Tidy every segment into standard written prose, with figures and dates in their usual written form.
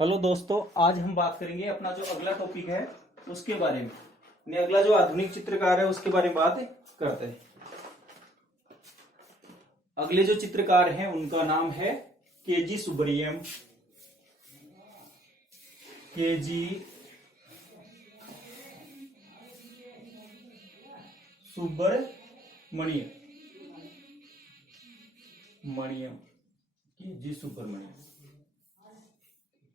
Hello दोस्तों, आज हम बात करेंगे अपना जो अगला टॉपिक है उसके बारे में। अगला जो आधुनिक चित्रकार है उसके बारे में बात करते हैं। अगले जो चित्रकार हैं उनका नाम है केजी सुब्रमण्यम। केजी सुब्रमण्यम केजी सुब्रमण्यम,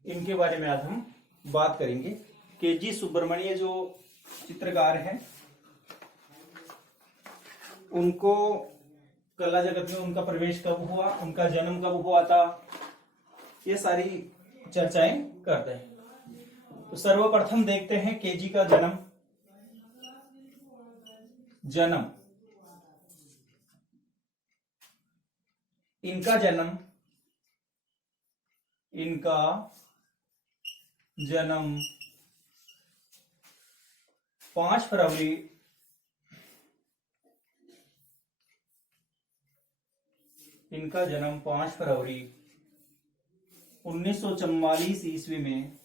इनके बारे में आज हम बात करेंगे। केजी सुब्रमण्य जो चित्रकार हैं उनको कला जगत में उनका प्रवेश कब हुआ, उनका जन्म कब हुआ था, ये सारी चर्चाएं करते हैं। तो सर्वप्रथम देखते हैं केजी का जन्म। इनका जन्म 5 फरवरी 1944 ईस्वी में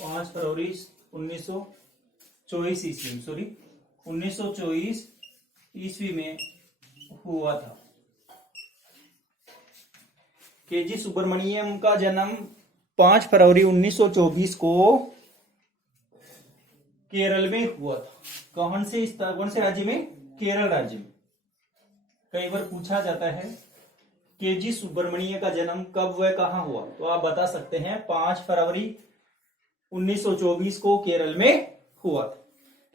5 फरवरी 1924 ईस्वी में हुआ था। केजी सुब्रमण्यम का जन्म 5 फरवरी 1924 को केरल में हुआ था। कौन से राज्य में? केरल राज्य में। कई बार पूछा जाता है केजी सुब्रमण्य का जन्म कब व कहां हुआ, तो आप बता सकते हैं 5 फरवरी 1924 को केरल में हुआ था।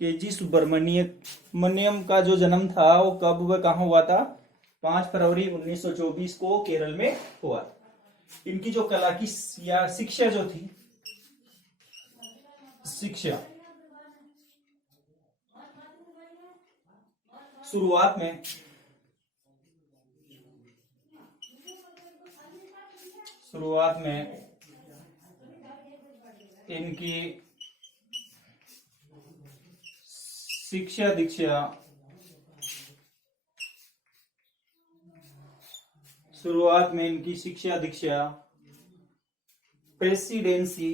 केजी सुब्रमण्यम का जो जन्म था वो कब व कहां हुआ था? 5 फरवरी 1924 को केरल में हुआ। इनकी जो कला की या शिक्षा जो थी, शुरुआत में इनकी शिक्षा दीक्षा प्रेसिडेंसी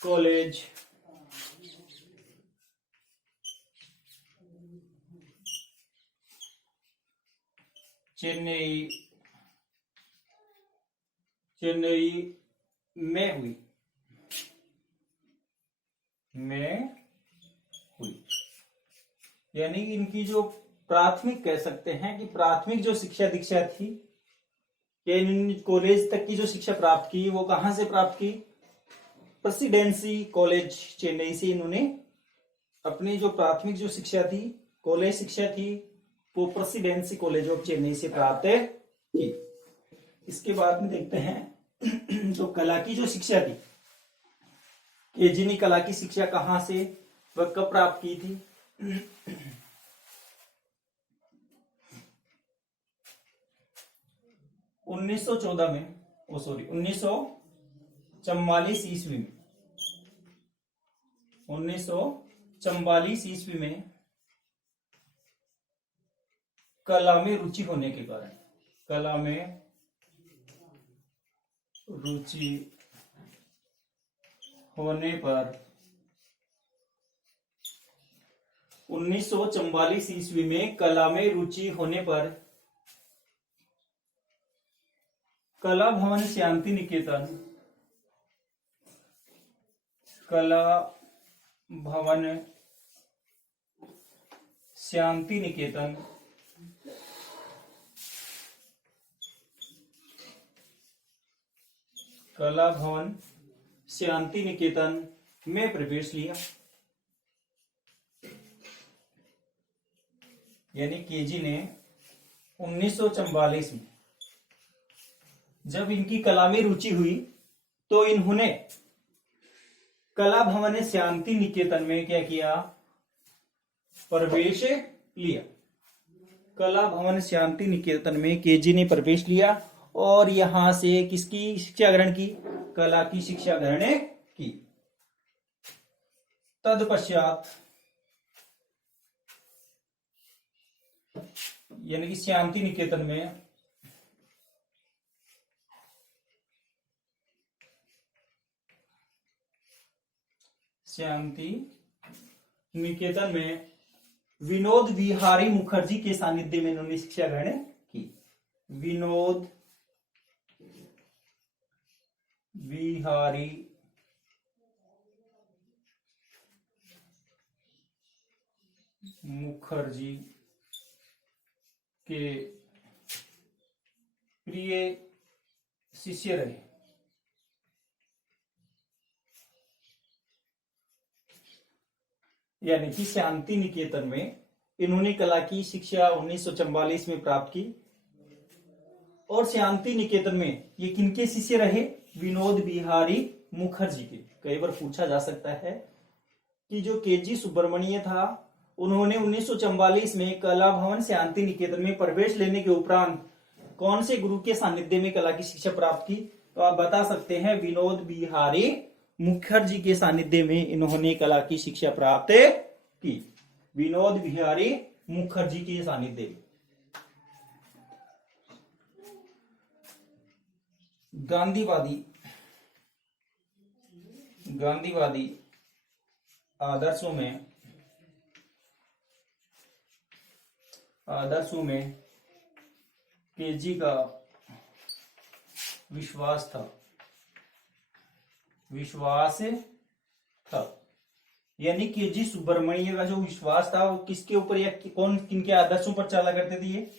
कॉलेज चेन्नई में हुई। यानी इनकी जो प्राथमिक कह सकते हैं कि प्राथमिक जो शिक्षा दीक्षा थी, कॉलेज तक की जो शिक्षा प्राप्त की वो कहां से प्राप्त की? प्रेसिडेंसी कॉलेज चेन्नई से इन्होंने अपनी जो प्राथमिक जो शिक्षा थी, कॉलेज शिक्षा थी, वो प्रेसिडेंसी कॉलेज ऑफ चेन्नई से प्राप्त की। इसके बाद में देखते हैं जो कला की जो शिक्षा थी, केजी ने कला की शिक्षा कहां से व कब प्राप्त की थी? 1944 ईस्वी में कला में रुचि होने के कारण, 1944 ईस्वी में कला में रुचि होने पर कला भवन शांति निकेतन में प्रवेश लिया। यानी केजी ने 1944 में जब इनकी कला में रुचि हुई तो इन्होंने कला भवन शांति निकेतन में क्या किया? प्रवेश लिया। कला भवन शांति निकेतन में केजी ने प्रवेश लिया और यहां से किसकी शिक्षा ग्रहण की? कला की शिक्षा ग्रहण की। तत्पश्चात यानी कि शांति निकेतन में विनोद विहारी मुखर्जी के सानिध्य में इन्होंने शिक्षा ग्रहण की। विनोद विहारी मुखर्जी के प्रिय शिष्य रहे। यानी कि शांति निकेतन में इन्होंने कला की शिक्षा 1944 में प्राप्त की। और शांति निकेतन में ये किनके शिष्य रहे? विनोद विहारी मुखर्जी के। कई बार पूछा जा सकता है कि जो केजी सुब्रमण्य था उन्होंने 1944 में कला भवन शांति निकेतन में प्रवेश लेने के उपरांत कौन से गुरु के सानिध्य में कला की शिक्षा प्राप्त की? तो आप बता सकते हैं विनोद विहारी मुखर्जी के सानिध्य में इन्होंने कला की शिक्षा प्राप्त की। विनोद विहारी मुखर्जी के सानिध्य में। गांधीवादी आदर्शों में केजी का विश्वास था। यानी केजी सुब्रमण्य का जो विश्वास था वो किसके ऊपर या किनके आदर्शों पर चला करते थे? ये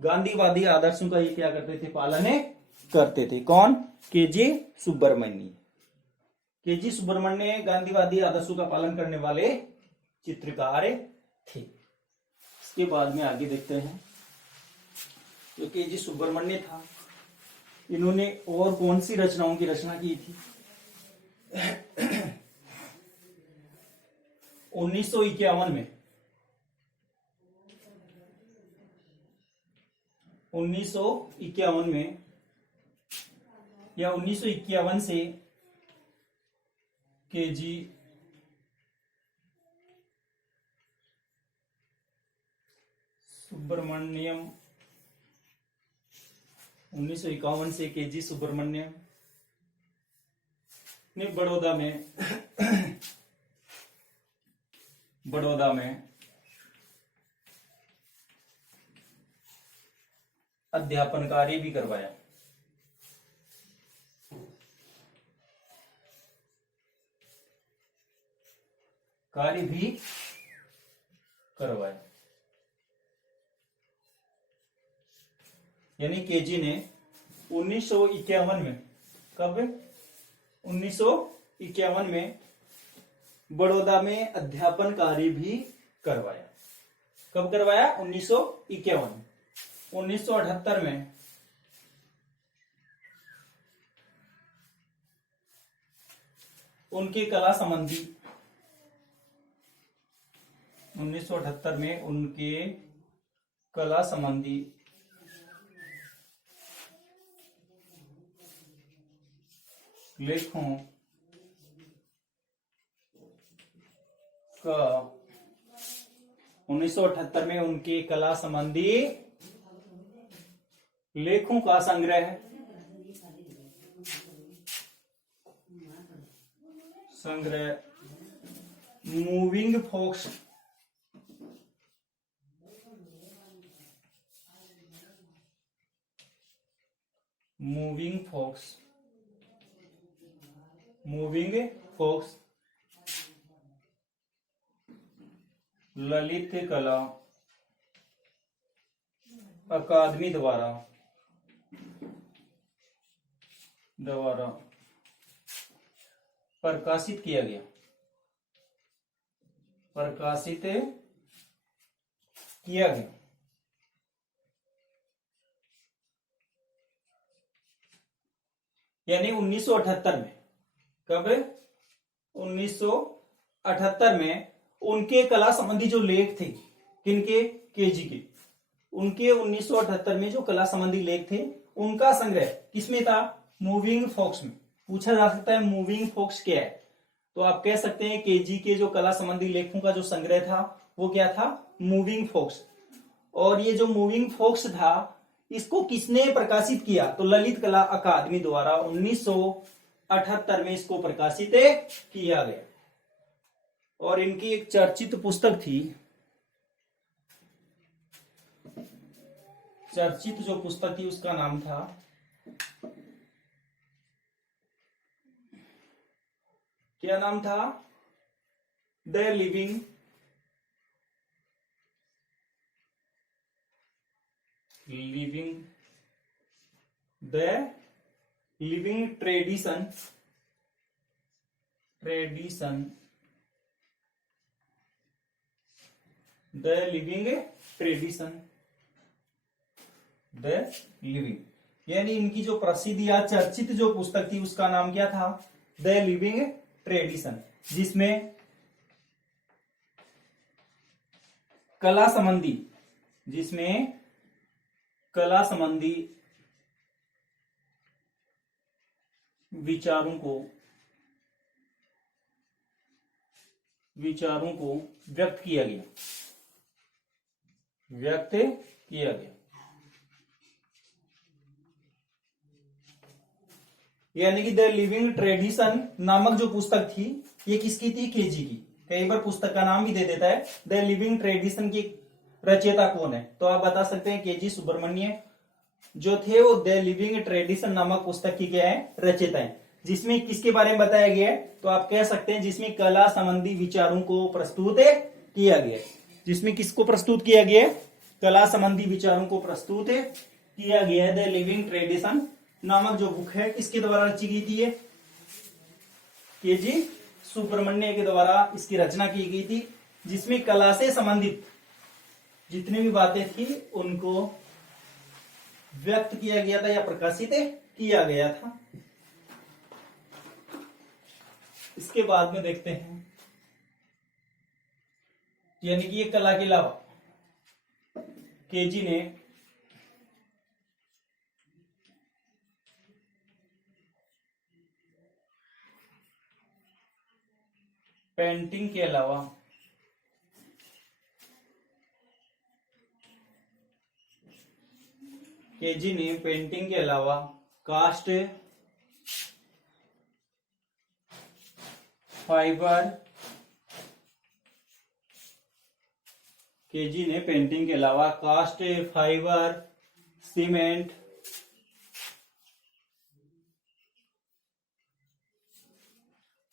गांधीवादी आदर्शों का ये क्या करते थे? पालन करते थे। कौन? केजी सुब्रमण्य। केजी सुब्रमण्य गांधीवादी आदर्शों का पालन करने वाले चित्रकार थे। इसके बाद में आगे देखते हैं जो केजी सुब्रमण्य था इन्होंने और कौन सी रचनाओं की रचना की थी? 1951 में 1951 से केजी सुब्रमण्यम 1951 से केजी सुब्रमण्यम ने बड़ौदा में अध्यापन कार्य भी करवाया। यानी केजी ने 1951 में, कब? 1951 में बड़ौदा में अध्यापन कार्य भी करवाया। कब करवाया? 1951। 1978 में उनके कला संबंधी 1978 में उनके कला संबंधी लेखों का 1978 में उनके कला संबंधी लेखों का संग्रह मूविंग फोक्स ललित कला अकादमी द्वारा प्रकाशित किया गया। यानी 1978 में, कब? 1978 में उनके कला संबंधी जो लेख थे, किनके? केजी के। उनके 1978 में जो कला संबंधी लेख थे उनका संग्रह किसमें था? मूविंग फोक्स में। पूछा जा सकता है मूविंग फोक्स क्या है? तो आप कह सकते हैं केजी के जो कला संबंधी लेखों का जो संग्रह था वो क्या था, मूविंग फोक्स। और ये जो मूविंग फोक्स था इसको किसने प्रकाशित किया, तो ललित कला अकादमी द्वारा 1978 में इसको प्रकाशित किया गया। और इनकी एक चर्चित पुस्तक थी, चर्चित जो पुस्तक थी उसका नाम था क्या नाम था, the living the living tradition the living, यानी इनकी जो प्रसिद्ध या चर्चित जो पुस्तक थी उसका नाम क्या था, द लिविंग ट्रेडिशन, जिसमें कला संबंधी विचारों को व्यक्त किया गया। यानी कि द लिविंग ट्रेडिशन नामक जो पुस्तक थी ये किसकी थी, केजी की। कई बार पुस्तक का नाम भी दे देता है, द लिविंग ट्रेडिशन की रचयिता कौन है, तो आप बता सकते हैं केजी सुब्रमण्य जो थे वो द लिविंग ट्रेडिशन नामक पुस्तक की क्या है, रचयिता है। जिसमें किसके बारे में बताया गया है, तो आप कह सकते हैं जिसमें कला संबंधी विचारों को प्रस्तुत किया गया। जिसमें किसको प्रस्तुत किया गया है, कला संबंधी विचारों को प्रस्तुत किया गया है। द लिविंग ट्रेडिशन नामक जो बुक है किसके द्वारा रची गई थी, ये केजी सुब्रमण्य के द्वारा इसकी रचना की गई थी। जिसमें कला से संबंधित जितनी भी बातें थी उनको व्यक्त किया गया था या प्रकाशित किया गया था। इसके बाद में देखते हैं, यानी कि ये कला के अलावा केजी ने पेंटिंग के अलावा केजी ने पेंटिंग के अलावा कास्ट फाइबर केजी ने पेंटिंग के अलावा cast fibre, cement,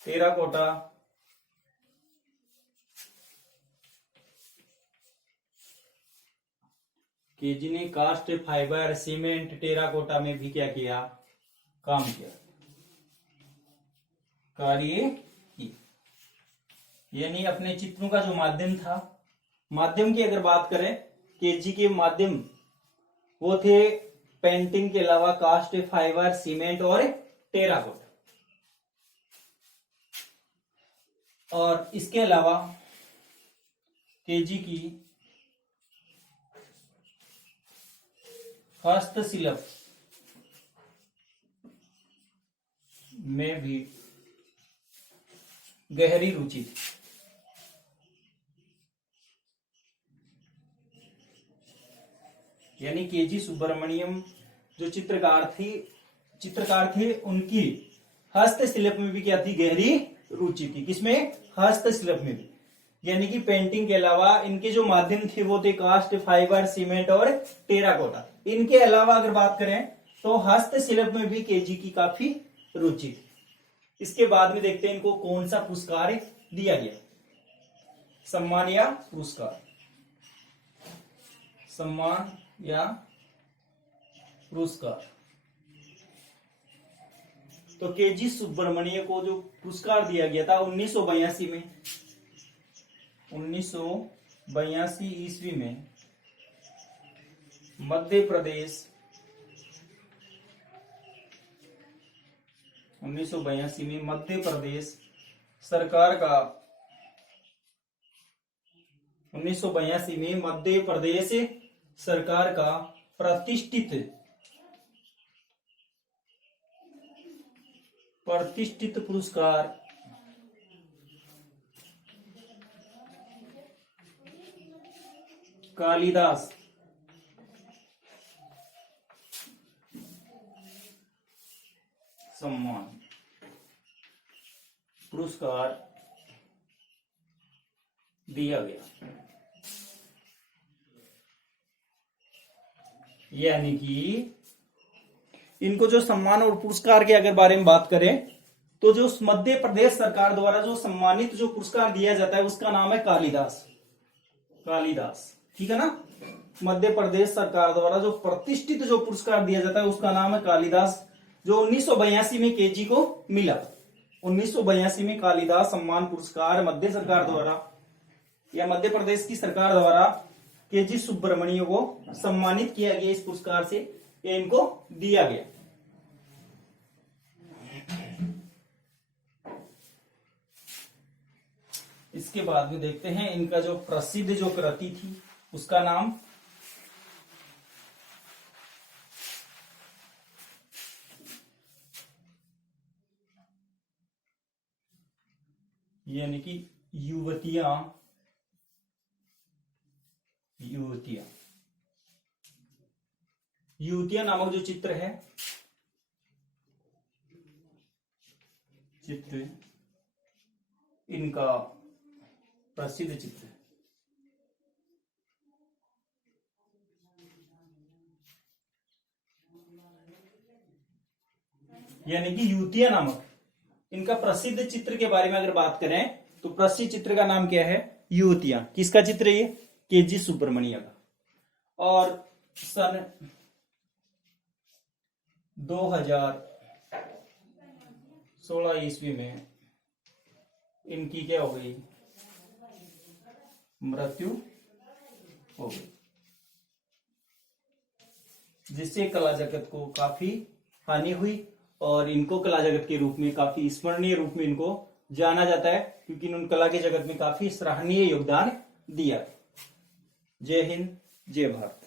terracotta, KG ने कास्ट फाइबर, सीमेंट, टेराकोटा में भी क्या किया, काम किया, कार्य की। यानी अपने चित्रों का जो माध्यम था, माध्यम की अगर बात करें, केजी के माध्यम वो थे पेंटिंग के अलावा कास्ट फाइबर, सीमेंट और टेराकोटा। और इसके अलावा केजी की हस्तशिल्प में भी गहरी रुचि थी। यानी केजी सुब्रमण्यम जो चित्रकार थे उनकी हस्तशिल्प में भी क्या थी, गहरी रुचि थी। किसमें, हस्तशिल्प में भी। यानी कि पेंटिंग के अलावा इनके जो माध्यम थे वो थे कास्ट फाइबर, सीमेंट और टेराकोटा। इनके अलावा अगर बात करें तो हस्तशिल्प में भी केजी की काफी रुचि थी। इसके बाद में देखते हैं इनको कौन सा पुरस्कार दिया गया, सम्मान या पुरस्कार, सम्मान या पुरस्कार। तो केजी सुब्रमण्य को जो पुरस्कार दिया गया था 1982 में, 1982 ईस्वी में मध्य प्रदेश, 1982 में मध्य प्रदेश सरकार का, 1982 में मध्य प्रदेश सरकार का प्रतिष्ठित पुरस्कार कालिदास सम्मान पुरस्कार दिया गया। यानी कि इनको जो सम्मान और पुरस्कार के अगर बारे में बात करें तो जो मध्य प्रदेश सरकार द्वारा जो सम्मानित जो पुरस्कार दिया जाता है उसका नाम है कालिदास। कालिदास, ठीक है ना। मध्य प्रदेश सरकार द्वारा जो प्रतिष्ठित जो पुरस्कार दिया जाता है उसका नाम है कालिदास, जो 1982 में केजी को मिला। 1982 में कालिदास सम्मान पुरस्कार मध्य सरकार द्वारा या मध्य प्रदेश की सरकार द्वारा केजी सुब्रमण्य को सम्मानित किया गया। इस पुरस्कार से ये इनको दिया गया। इसके बाद में देखते हैं इनका जो प्रसिद्ध जो कृति थी उसका नाम यानी कि युवतियां नामक जो चित्र है, चित्र इनका प्रसिद्ध चित्र है। यानी कि युवतियां नामक इनका प्रसिद्ध चित्र के बारे में अगर बात करें तो प्रसिद्ध चित्र का नाम क्या है? युवतियां। किसका चित्र है ये? केजी सुब्रमण्य का। और सन 2016 ईस्वी में इनकी क्या हो गई? मृत्यु हो गई, जिससे कला जगत को काफी हानि हुई और इनको कला जगत के रूप में काफी स्मरणीय रूप में इनको जाना जाता है, क्योंकि इन्होंने कला के जगत में काफी सराहनीय योगदान दिया। जय हिंद, जय भारत।